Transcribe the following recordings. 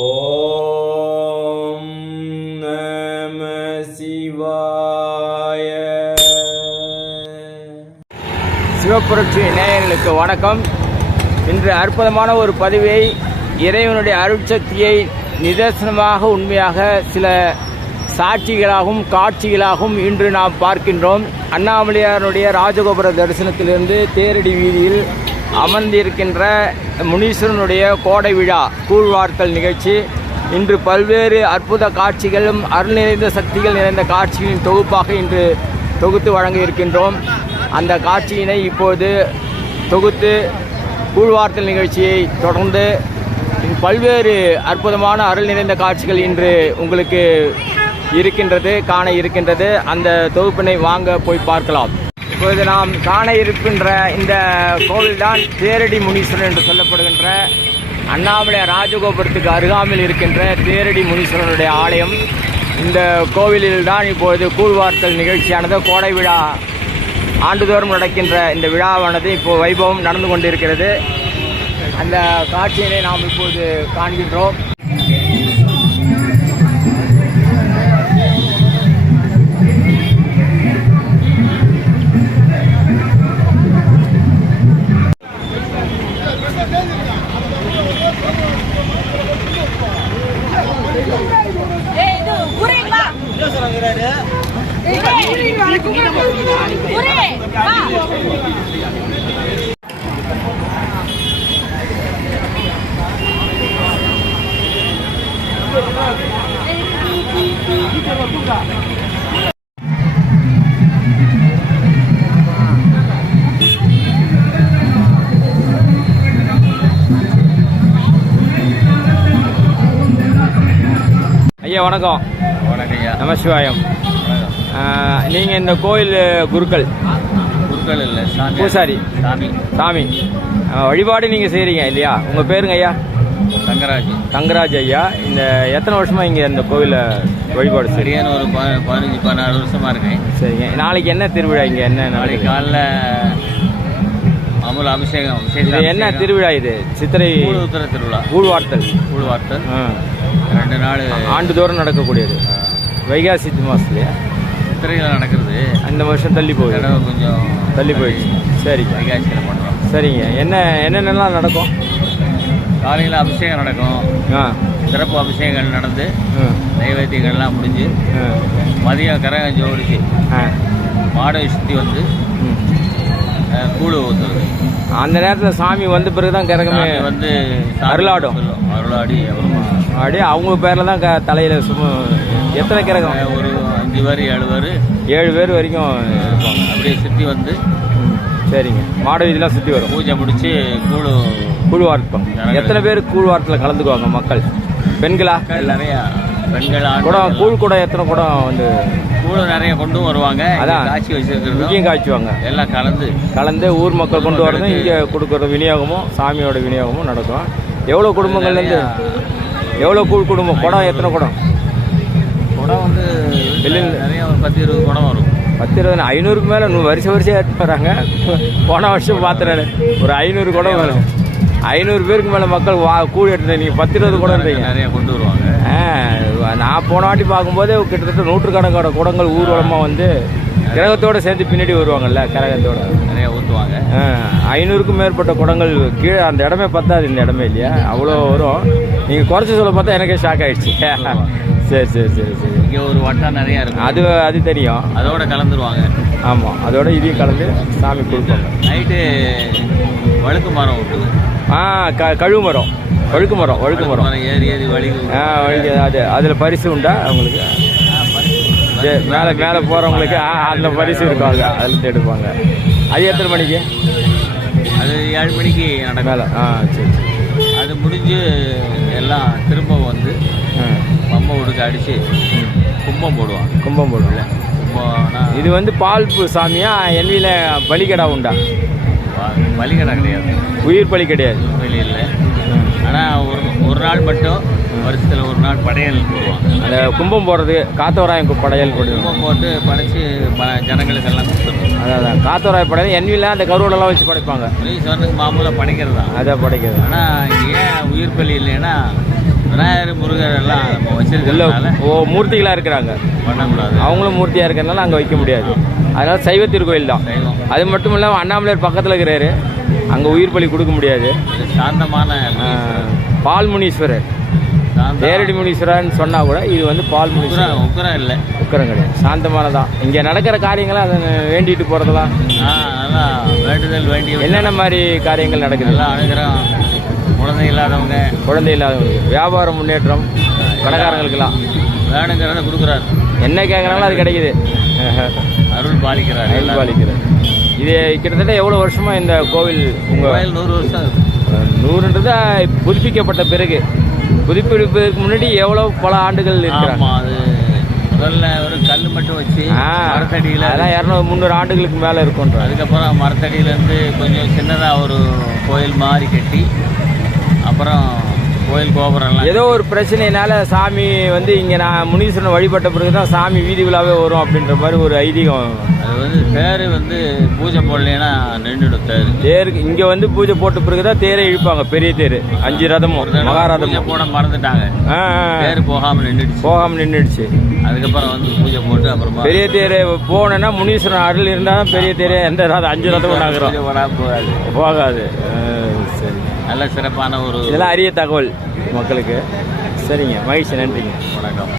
ஓம் நம சிவாய. சிவப்புரட்சி நேயர்களுக்கு வணக்கம். இன்று அற்புதமான ஒரு பதிவை, இறைவனுடைய அருட்சக்தியை நிதர்சனமாக உண்மையாக சில சாட்சிகளாகவும் காட்சிகளாகவும் இன்று நாம் பார்க்கின்றோம். அண்ணாமலையாருடைய ராஜகோபுர தரிசனத்திலிருந்து தேரடி வீதியில் அமர்ந்திருக்கின்ற முனீஸ்வரனுடைய கோடை விழா கூழ்வார்த்தல் நிகழ்ச்சி. இன்று பல்வேறு அற்புத காட்சிகளும் அருள் நிறைந்த சக்திகள் நிறைந்த காட்சிகளின் தொகுப்பாக இன்று தொகுத்து வழங்க இருக்கின்றோம். அந்த காட்சியினை இப்போது தொகுத்து கூழ்வார்த்தல் நிகழ்ச்சியை தொடர்ந்து பல்வேறு அற்புதமான அருள் நிறைந்த காட்சிகள் இன்று உங்களுக்கு காண இருக்கின்றது. அந்த தொகுப்பினை வாங்க போய் பார்க்கலாம். இப்போது நாம் காண இருக்கின்ற இந்த கோவில்தான் தேரடி முனீஸ்வரன் என்று சொல்லப்படுகின்ற அண்ணாமலை ராஜகோபுரத்துக்கு அருகாமையில் இருக்கின்ற தேரடி முனீஸ்வரனுடைய ஆலயம். இந்த கோவிலில் தான் இப்போது கூழ்வார்த்தல் நிகழ்ச்சியானது, கோடை விழா ஆண்டுதோறும் நடக்கின்ற இந்த விழாவானது இப்போது வைபவம் நடந்து கொண்டிருக்கிறது. அந்த காட்சியினை நாம் இப்போது காண்கின்றோம். ஐயா வணக்கம். வணக்கம் ஐயா. நமசிவாயம். நீங்கள் இந்த கோயில் குருக்கள் இல்லை, பூசாரி சாமி வழிபாடு நீங்கள் செய்கிறீங்க இல்லையா? உங்கள் பேருங்க ஐயா? தங்கராஜ் ஐயா. இந்த எத்தனை வருஷமாக இங்கே இந்த கோவிலில் வழிபாடு சரியான ஒரு 15-16 வருஷமாக இருக்கேன். சரிங்க. நாளைக்கு என்ன திருவிழா இங்கே? என்ன நாளைக்கு காலைல அமுல் அபிஷேகம். இது என்ன திருவிழா? இது சித்திரை உத்தர திருவிழா. கூழ்வார்த்தல் 2 நாள் ஆண்டுதோறும் நடக்கக்கூடியது. வைகாசி மாதத்துலையா? சித்திரையில் நடக்கிறது. அந்த வருஷம் தள்ளி போகுது, கொஞ்சம் தள்ளி போயிடுச்சு. சரிங்க. வைகாசியில் பண்ணுறோம். சரிங்க. என்னென்னலாம் நடக்கும்? காலையில் அபிஷேகம் நடக்கும். சிறப்பு அபிஷேகங்கள் நடந்து நைவேத்தியங்கள்லாம் முடிஞ்சு மதியம் கரகம் ஜோடிச்சு மாடை சுற்றி வந்து கூழு ஊற்றுறது. அந்த நேரத்தில் சாமி வந்த பிறகு தான் கரகமே வந்து அருளாடி அப்புறமா அப்படியே அவங்க பேரில் தான் தலையில் சும்மா. எத்தனை கரகம்? ஒரு 5 பேர் 7 பேர் வரைக்கும் இருப்பாங்க. அப்படியே சுற்றி வந்து. சரிங்க. மாட வீதியெலாம் சுற்றி வரும். பூஜை முடிச்சு கூழ்வார்த்தம். எத்தனை பேர் கூழ்வார்த்தத்தில் கலந்துக்குவாங்க மக்கள்? பெண்களா? நிறையா பெண்கள். குடம் கூழ் குடம் எத்தனை குடம் வந்து கூழ் நிறைய கொண்டு வருவாங்க. அதான் காய்ச்சி வச்சிருக்கிறது. இங்கேயும் காய்ச்சுவாங்க. எல்லாம் கலந்து ஊர் மக்கள் கொண்டு வரதும் இங்கே கொடுக்குற விநியோகமும் சாமியோட விநியோகமும் நடக்கும். எவ்வளோ குடும்பங்கள்லேருந்து எவ்வளோ கூழ் குடும்பம்? குடம் எத்தனை குடம் வந்து நிறைய ஒரு 10-20 குடம் வரும். 10-20 500க்கு மேலே வரிசையாக எடுத்து வராங்க. போன வருஷம் பார்த்துறாரு ஒரு 500 குடம் வரும். 500 பேருக்கு மேலே மக்கள் கூழ் எடுத்து. நீங்கள் 10-20 குடம் நிறைய கொண்டு வருவாங்க. நான் போன வாட்டி பார்க்கும்போது கிட்டத்தட்ட 100கணக்கான குடங்கள் ஊர்வலமாக வந்து கிரகத்தோடு சேர்ந்து பின்னாடி வருவாங்கல்ல, கரகத்தோட நிறைய ஊற்றுவாங்க. 500க்கும் மேற்பட்ட குடங்கள் கீழே. அந்த இடமே பத்தாது, இந்த இடமே இல்லையா? அவ்வளோ வரும். நீங்கள் குறைச்சி சொல்ல பார்த்தா எனக்கே ஷாக் ஆகிடுச்சு. சரி. இங்கே ஒரு வட்டம் நிறையா இருக்கும். அது தெரியும். அதோட கலந்துருவாங்க. ஆமாம், அதோட இதையும் கலந்து சாமி கொடுப்பாங்க. நைட்டு வழுக்கு மரம் விட்டுது. கழுவு மரம், வழுக்கு மரம் ஏறி வழிக்கு அது அதில் பரிசு உண்டா அவங்களுக்கு? மேலே போகிறவங்களுக்கு அந்த பரிசு இருப்பாங்க, அதில் எடுப்பாங்க. அது எத்தனை மணிக்கு? அது 7 மணிக்கு நடக்கும். சரி. அது முடிஞ்சு எல்லாம் திரும்ப வந்து பம்பை உடுக்க அடித்து கும்பம் போடுவாங்க. கும்பம்ல இது வந்து பால் சாமியா? எண்ணில பலிகடா உண்டா? பலிகடா கிடையாது, உயிர் பலி கிடையாது. வெளி இல்லை. ஆனால் ஒரு நாள் மட்டும் வருஷத்தில் ஒரு நாள் படையல் போடுவாங்க. அந்த கும்பம் போடுறது காத்தவராயம் படையல் போடுவோம். கும்பம் போட்டு படைச்சி ஜனங்களுக்கெல்லாம் கொடுத்துருவோம். அதான் காத்தவராய படையல். எண்ணில அந்த கருவடெல்லாம் வச்சு படைப்பாங்க. சொன்னதுக்கு மாமூலாக படைக்கிறது தான். அதான் படைக்கிறது. ஆனால் ஏன் உயிர் பலி இல்லைன்னா விநாயகர் முருகர் எல்லாம் நம்ம வச்சிருக்கிறதுனால மூர்த்திகளாக இருக்கிறாங்க, பண்ணக்கூடாது. அவங்களும் மூர்த்தியாக இருக்கிறதுனால அங்கே வைக்க முடியாது. அதனால் சைவ திருக்கோயில் தான். அது மட்டும் இல்லாமல் அண்ணாமலையார் பக்கத்தில் இருக்கிறாரு, அங்கே உயிர் பலி கொடுக்க முடியாது. சாந்தமான பால் முனீஸ்வரர், தேரடி முனீஸ்வரர்னு சொன்னால் கூட இது வந்து பால் முனீஸ்வரர். உக்கரம் இல்லை, உக்கரம் கிடையாது, சாந்தமானதான். இங்கே நடக்கிற காரியங்களை அதை வேண்டிட்டு போகிறதெல்லாம் நல்லா வேண்டுதல் வேண்டிய என்னென்ன மாதிரி காரியங்கள் நடக்குது? எல்லாம் அனுகிரகம், குழந்தை இல்லாதவங்களுக்கு வியாபாரம் முன்னேற்றம், கடைக்காரங்களுக்கெல்லாம் வேணுங்கிறத கொடுக்குறாரு. என்ன கேட்குறாங்களோ அது கிடைக்குது. அருள் பாலிக்கிறார். இது கிட்டத்தட்ட எவ்வளோ வருஷமா இந்த கோவில் உங்கள் கோயில் 100 வருஷம்? 100ன்றது புதுப்பிக்கப்பட்ட பிறகு, புதுப்பிப்பதற்கு முன்னாடி எவ்வளோ பல ஆண்டுகள் இருக்கிறாங்க. அது முதல்ல ஒரு கல் மட்டும் வச்சு மரத்தடியில் அதெல்லாம் 200-300 ஆண்டுகளுக்கு மேலே இருக்கும்ன்ற. அதுக்கப்புறம் மரத்தடியிலேருந்து கொஞ்சம் சின்னதாக ஒரு கோயில் மாதிரி கட்டி அப்புறம் கோயில் கோபுரம்லாம் ஏதோ ஒரு பிரச்சனையினால சாமி வந்து இங்கே நான் முனீஸ்வரனை வழிபட்ட பிறகு தான் சாமி வீதி விழாவே வரும் அப்படின்ற மாதிரி ஒரு ஐதீகம். அது வந்து தேர் வந்து பூஜை போடலைன்னா நின்றுடும். தேருக்கு இங்கே வந்து பூஜை போட்ட பிறகு தான் தேரை இழுப்பாங்க, பெரிய தேர் 5 ரதமும் மகாரதமும் போட மறந்துட்டாங்க. தேர் போகாமல் நின்றுடுச்சு. அதுக்கப்புறம் வந்து பூஜை போட்டு அப்புறமா பெரிய தேர் போனேன்னா முனீஸ்வரன் அருள் இருந்தால் பெரிய தேர் எந்த ரதம் 5 ரதமும் நகரம் போகாது. சரி, நல்ல சிறப்பான ஒரு இதெல்லாம் அரிய தகவல் மக்களுக்கு. சரிங்க, மகிழ்ச்சி, நன்றிங்க, வணக்கம்.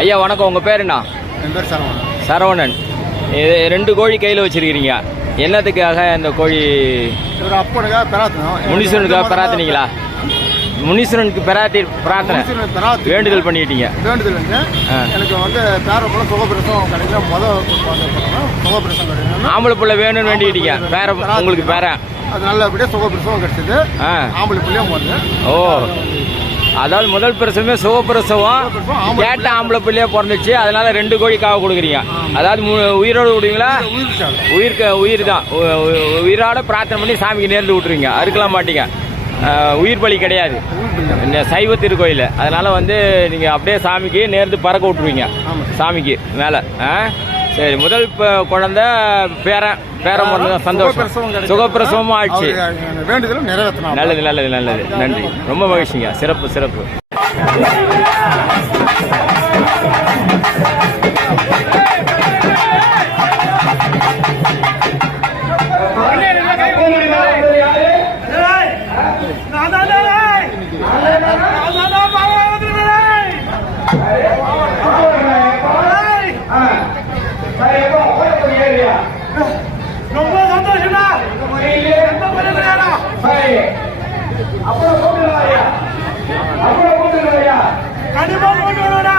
ஐயா வணக்கம், உங்கள் பேர் என்ன? என் பேர் சரவணன். சரவணன். இது 2 கோழி கையில் வச்சிருக்கிறீங்க, என்னத்துக்காக இந்த கோழி? அப்பனுக்காக பிரார்த்தனை, முனீஸ்வரனுக்காக பிரார்த்தனைங்களா? முனீஸ்வரனுக்கு பிரார்த்தனை வேண்டுதல் பண்ணிட்டீங்க? வேண்டுதல் வந்து எனக்கு வந்து பேரப்பழம் சுகப்பிரசம் கிடைக்கல, சுகப்பிரசம் கிடைக்கல, ஆம்பளை பிள்ளை வேணும்னு வேண்டிக்கிட்டீங்க. பேர உங்களுக்கு பேர அது நல்லபடியாக சுகப்பிரசவம் கிடைச்சது. ஆம்பளை பிள்ளையும் போது. ஓ, அதாவது முதல் பிரசவமே சுகப்பிரசவம், கேட்ட ஆம்பளை பிள்ளையா பிறந்துச்சு. அதனால 2 கோழி காவை கொடுக்குறீங்க. அதாவது உயிரோடு விடுவீங்களா? உயிர் தான், உயிரோட பிரார்த்தனை பண்ணி சாமிக்கு நேர்ந்து விட்டுருவீங்க, அறுக்கலாம் மாட்டீங்க. உயிர் பலி கிடையாது இந்த சைவ திருக்கோயில். அதனால் வந்து நீங்கள் அப்படியே சாமிக்கு நேர்ந்து பறக்க விட்ருவீங்க சாமிக்கு மேலே. சரி, முதல் குழந்தை பேரம் வந்து சந்தோஷம், சுகப்பிரசவமும் ஆயிடுச்சு. நல்லது நல்லது நல்லது, நன்றி, ரொம்ப மகிழ்ச்சிங்க. சிறப்பு சிறப்பு. ரொம்ப சந்தோஷமா கண்டிப்பா போட்டு வரா.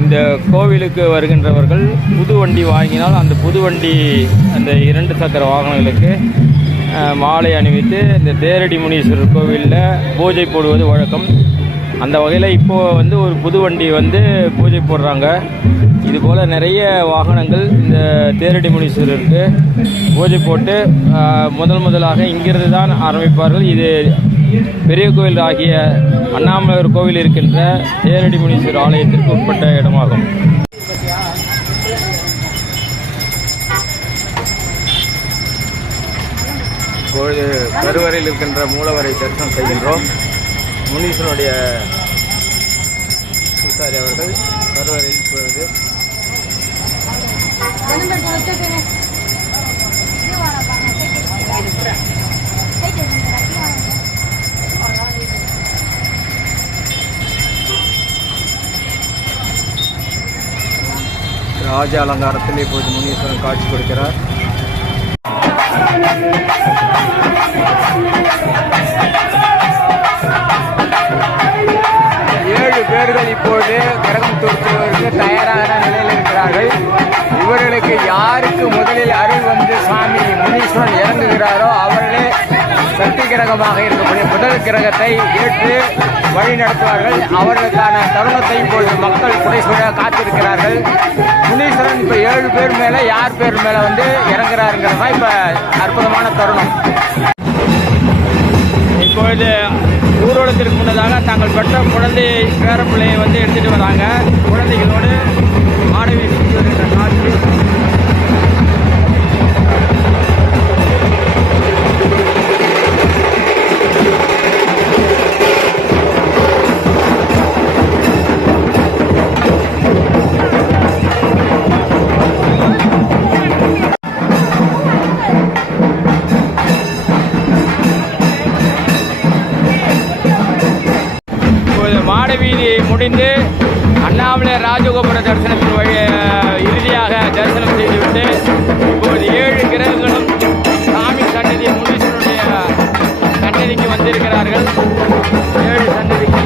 இந்த கோவிலுக்கு வருகின்றவர்கள் புது வண்டி வாங்கினால் அந்த புது வண்டி அந்த 2 சக்கர வாகனங்களுக்கு மாலை அணிவித்து இந்த தேரடி முனீஸ்வரர் கோவிலில் பூஜை போடுவது வழக்கம். அந்த வகையில் இப்போது வந்து ஒரு புது வண்டி வந்து பூஜை போடுறாங்க. இதுபோல் நிறைய வாகனங்கள் இந்த தேரடி முனீஸ்வரருக்கு பூஜை போட்டு முதலாக இங்கிருந்து தான் ஆரம்பிப்பார்கள். இது பெரிய கோவில் ஆகிய அண்ணாமலையார் கோவில் இருக்கின்ற தேரடி முனீஸ்வரர் ஆலயத்திற்கு உட்பட்ட இடமாகும். இப்பொழுது கருவறையில் இருக்கின்ற மூலவரை தரிசனம் செய்கின்றோம். முனீஸ்வரனுடைய பூசாரி அவர்கள் கருவறையில் இப்பொழுது ராஜ அலங்காரத்தில் இப்பொழுது முனீஸ்வரன் காட்சி கொடுக்கிறார். பேர்கள் இப்பொழுது கிரகம் தூக்குவதற்கு தயாரான நிலையில் இருக்கிறார்கள். இவர்களுக்கு யாருக்கு முதலில் அருள் வந்து சாமி முனீஸ்வரன் இறங்குகிறாரோ அவர்களே சக்தி கிரகமாக இருக்கக்கூடிய முதல் கிரகத்தை ஏற்று வழி நடத்துவார்கள். அவர்களுக்கான தருணத்தை இப்பொழுது மக்கள் புடைசூழ காத்திருக்கிறார்கள். முனீஸ்வரன் இப்போ 7 பேர் மேலே யார் பேர் மேலே வந்து இறங்குறாருங்கிறதா இப்போ அற்புதமான தருணம். இப்பொழுது ஊர்வலத்திற்கு முன்னதாக தாங்கள் பெற்ற குழந்தை பேரப்பிள்ளையை வந்து எடுத்துகிட்டு வராங்க. குழந்தைகளோடு மாணவி சுற்றி வருகின்ற காட்சி. மாடவீதி முடிந்து அண்ணாமலையார் ராஜகோபுர தரிசனத்தின் வழி இறுதியாக தரிசனம் செய்துவிட்டு இப்போது 7 கிரகங்களும் சாமி சன்னதி முனீஸ்வரனுடைய சன்னதிக்கு வந்திருக்கிறார்கள். 7 சன்னதிக்கு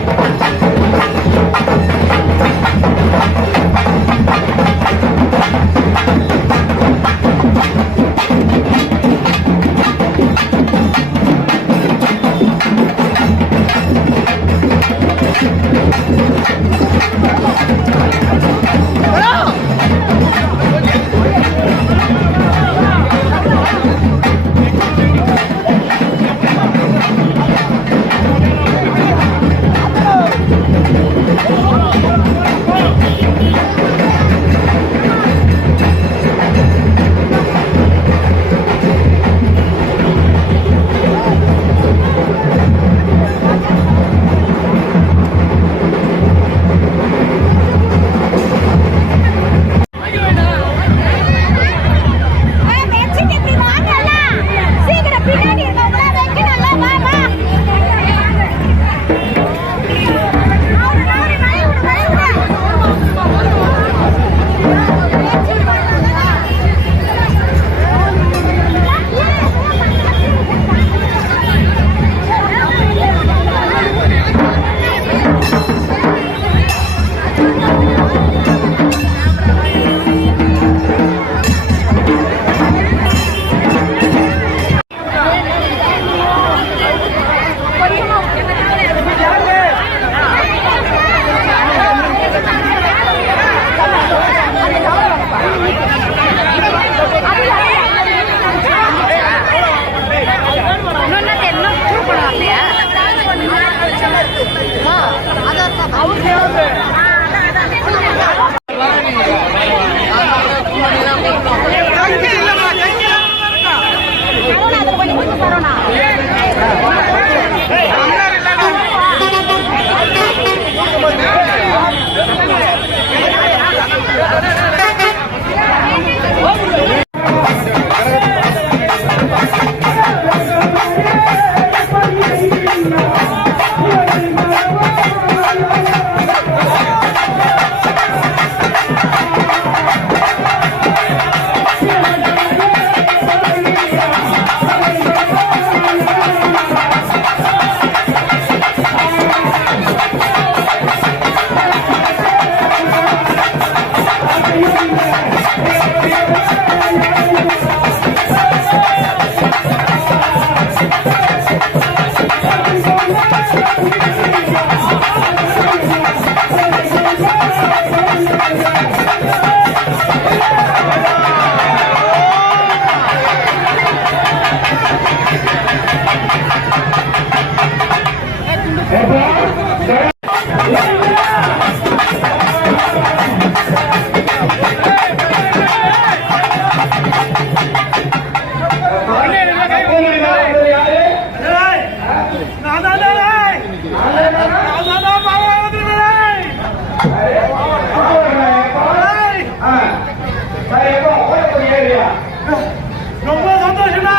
ரொம்ப சந்தோஷம்டா.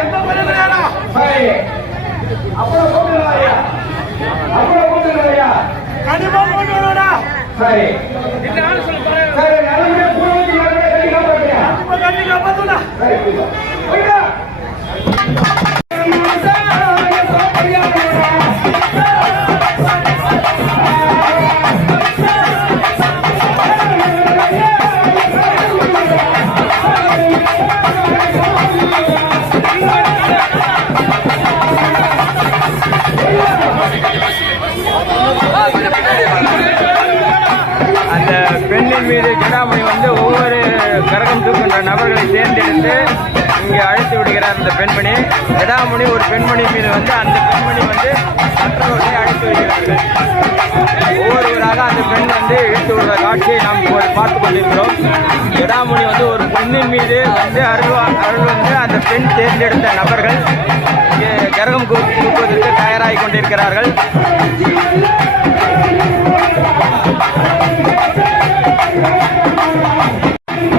எந்த பரிமாறா? கண்டிப்பா கொண்டு வரடா. சரி. இந்த ஆளு சொல்ல போறேன். சரி, நல்லபடியா பூர்வீக கட்டி காப்பாத்துங்க. கண்டிப்பா கட்டி காப்பாத்துடா. சரி. போய்டா. அந்த பெண்ணின் மீது கிடாமணி வந்து ஒவ்வொரு கரகம் தூக்குகின்ற நபர்களை தேர்ந்தெடுத்து இங்கே அழைத்து விடுகிறார் அந்த பெண்மணி. கிடாமணி ஒரு பெண்மணி மீது வந்து அந்த பெண்மணி வந்து மற்றவர்களை அழைத்து விடுகிறார்கள். ஒவ்வொருவராக அந்த பெண் வந்து இழுத்து விடுற காட்சியை நாம் இப்போது பார்த்து கொண்டிருக்கிறோம். கிடாமணி வந்து ஒரு பெண்ணின் மீது வந்து அருள் வந்து அந்த பெண் தேர்ந்தெடுத்த நபர்கள் இங்கே கரகம் தூக்குவதற்கு தயாராகி கொண்டிருக்கிறார்கள்.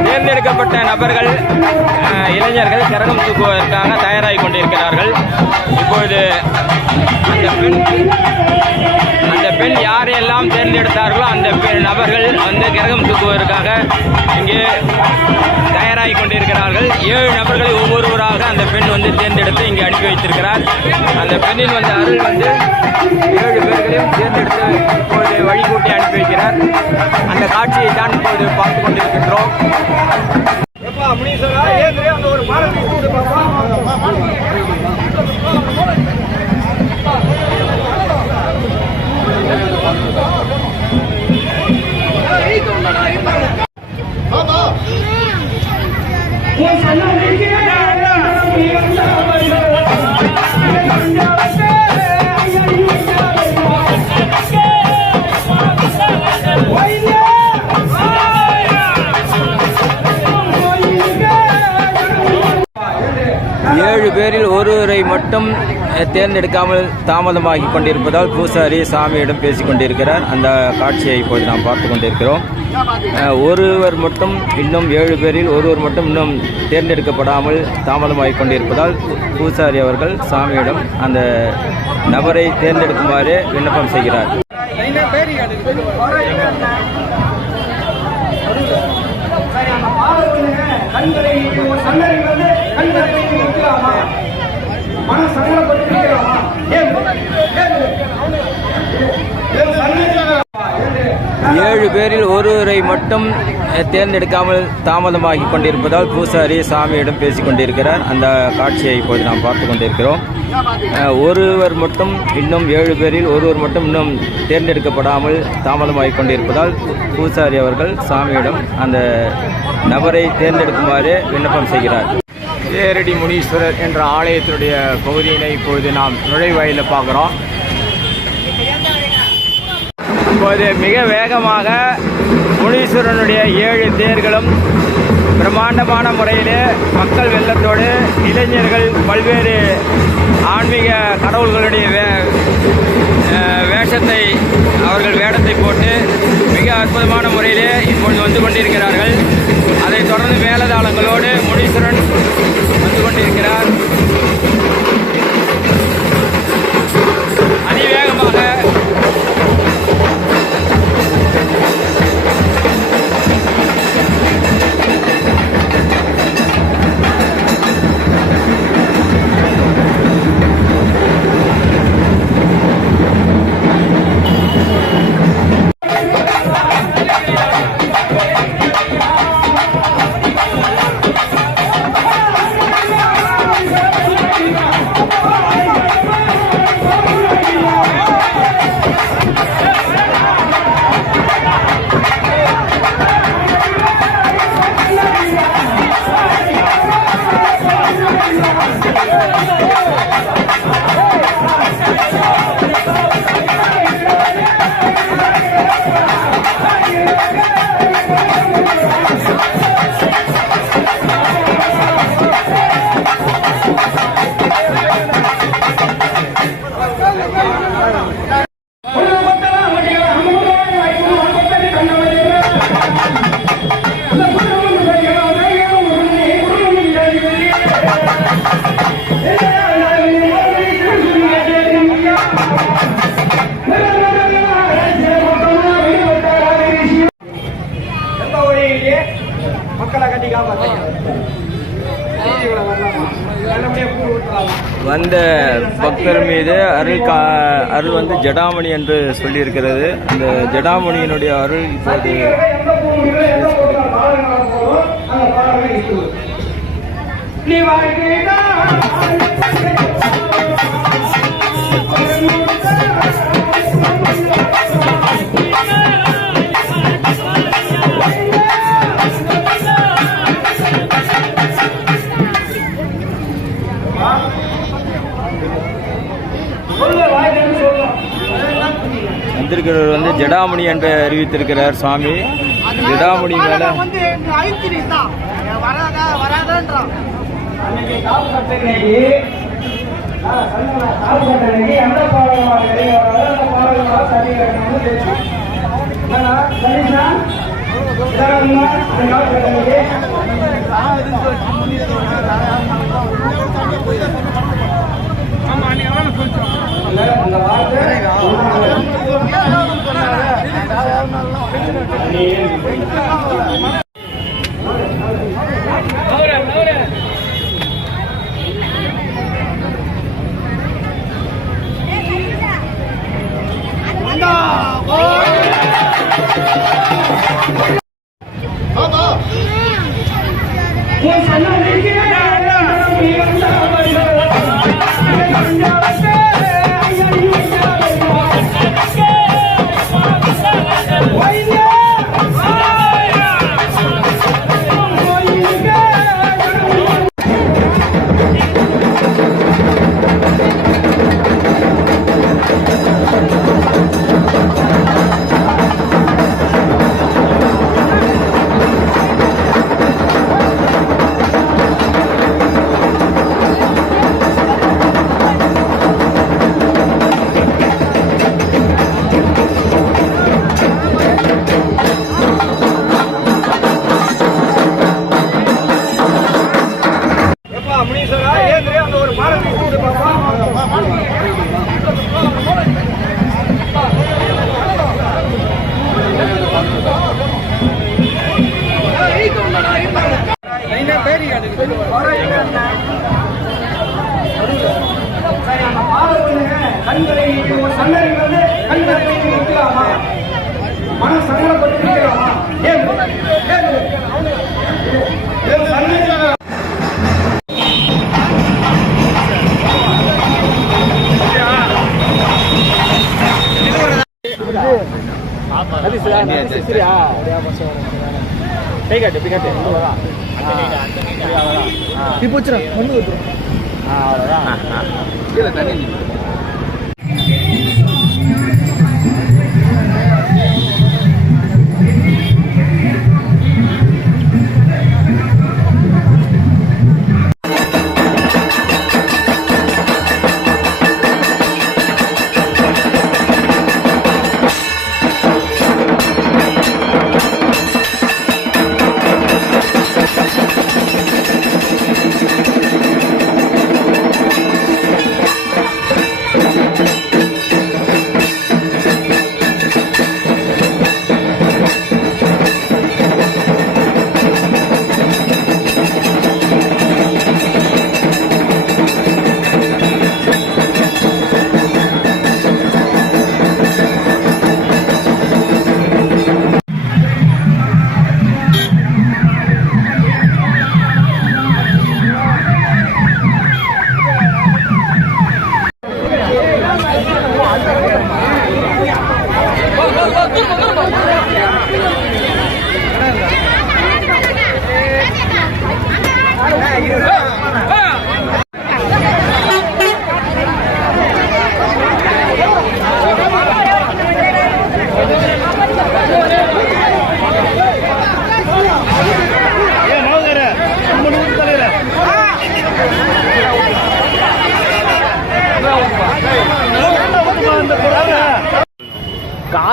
தேர்ந்தெடுக்கப்பட்ட நபர்கள் இளைஞர்கள் கரகம் தூக்குவதற்காக தயாராகி கொண்டிருக்கிறார்கள். இப்பொழுது அந்த பெண் யாரையெல்லாம் தேர்ந்தெடுத்தார்களோ அந்த நபர்கள் வந்து கரகம் தூக்குவதற்காக இங்கே தயாராகி கொண்டிருக்கிறார்கள். 7 நபர்களை ஒவ்வொருவராக அந்த பெண் வந்து தேர்ந்தெடுத்து இங்கே அனுப்பி வைத்திருக்கிறார். அந்த பெண்ணின் வந்து அருள் வந்து 7 பேர்களையும் தேர்ந்தெடுத்து இப்பொழுது வழிகூட்டி அனுப்பி வைக்கிறார். அந்த காட்சியை தான் இப்பொழுது பார்த்து கொண்டிருக்கின்றோம். ஏழு பேரில் ஒருவரை மட்டும் தேர்ந்தெடுக்காமல் தாமதமாகி கொண்டிருப்பதால் பூசாரி சாமியிடம் பேசிக் கொண்டிருக்கிறார். அந்த காட்சியை இப்போது நாம் பார்த்து கொண்டிருக்கிறோம். ஒருவர் மட்டும் இன்னும் 7 பேரில் ஒருவர் மட்டும் இன்னும் தேர்ந்தெடுக்கப்படாமல் தாமதமாகி கொண்டிருப்பதால் பூசாரி அவர்கள் சாமியிடம் அந்த நபரை தேர்ந்தெடுக்குமாறு விண்ணப்பம் செய்கிறார். ஏழு பேரில் ஒருவரை மட்டும் தேர்ந்தெடுக்காமல் தாமதமாகி கொண்டிருப்பதால் பூசாரி சாமியிடம் பேசிக் கொண்டிருக்கிறார். அந்த காட்சியை இப்போது நாம் பார்த்து கொண்டிருக்கிறோம். ஒருவர் மட்டும் இன்னும் 7 பேரில் ஒருவர் மட்டும் இன்னும் தேர்ந்தெடுக்கப்படாமல் தாமதமாகி கொண்டிருப்பதால் பூசாரி அவர்கள் சாமியிடம் அந்த நபரை தேர்ந்தெடுக்குமாறு விண்ணப்பம் செய்கிறார். தேரடி முனீஸ்வரர் என்ற ஆலயத்தினுடைய பகுதியினை இப்பொழுது நாம் நுழைவாயில பார்க்குறோம். இப்போது மிக வேகமாக முனீஸ்வரனுடைய 7 தேர்களும் பிரம்மாண்டமான முறையிலே மக்கள் வெள்ளத்தோடு இளைஞர்கள் பல்வேறு ஆன்மீக கடவுள்களுடைய வேஷத்தை அவர்கள் வேடத்தை போட்டு மிக அற்புதமான முறையிலே இப்பொழுது வந்து கொண்டிருக்கிறார்கள். அதைத் தொடர்ந்து மேலதாளங்களோடு முனீஸ்வரன் வந்து கொண்டிருக்கிறார். அதிவேகமாக வந்த பக்தர் மீது அருள் வந்து ஜடாமணி என்று சொல்லியிருக்கிறது. அந்த ஜடாமணியினுடைய அருள் இப்போது வந்திருக்கிறவர் வந்து ஜடாமணி என்று அறிவித்திருக்கிறார் சுவாமி. ஜடாமணி மேல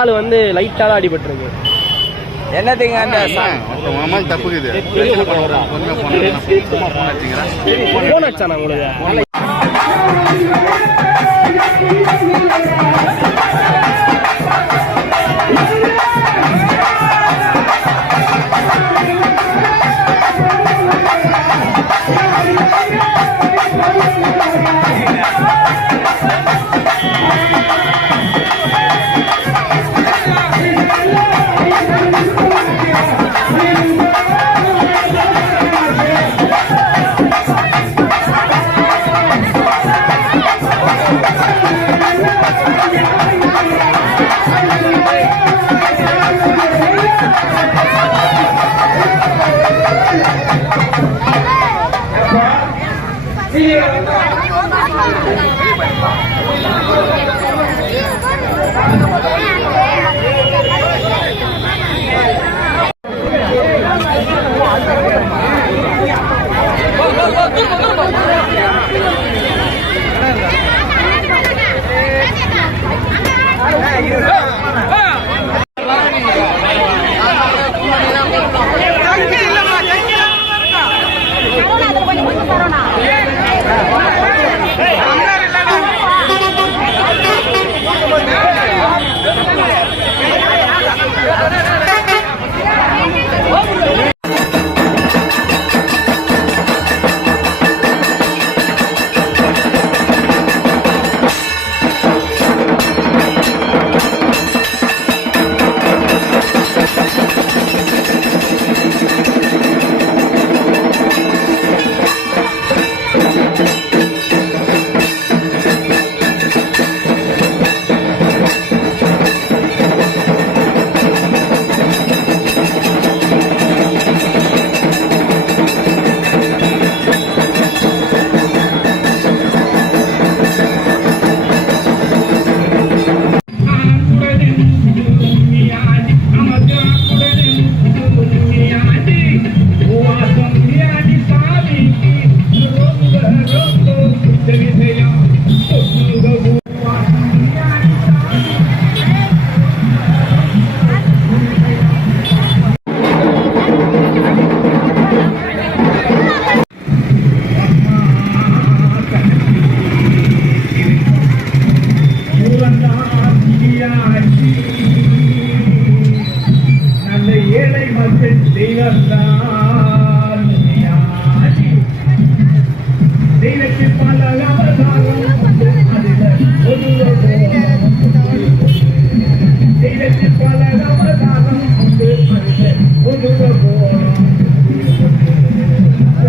கால் வந்து லைட்டாக தான் அடிபட்டுருக்கு. என்னதுங்க அந்த ஃபோன் அடிச்சாண்ணா உங்களுக்கு?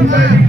Thank you.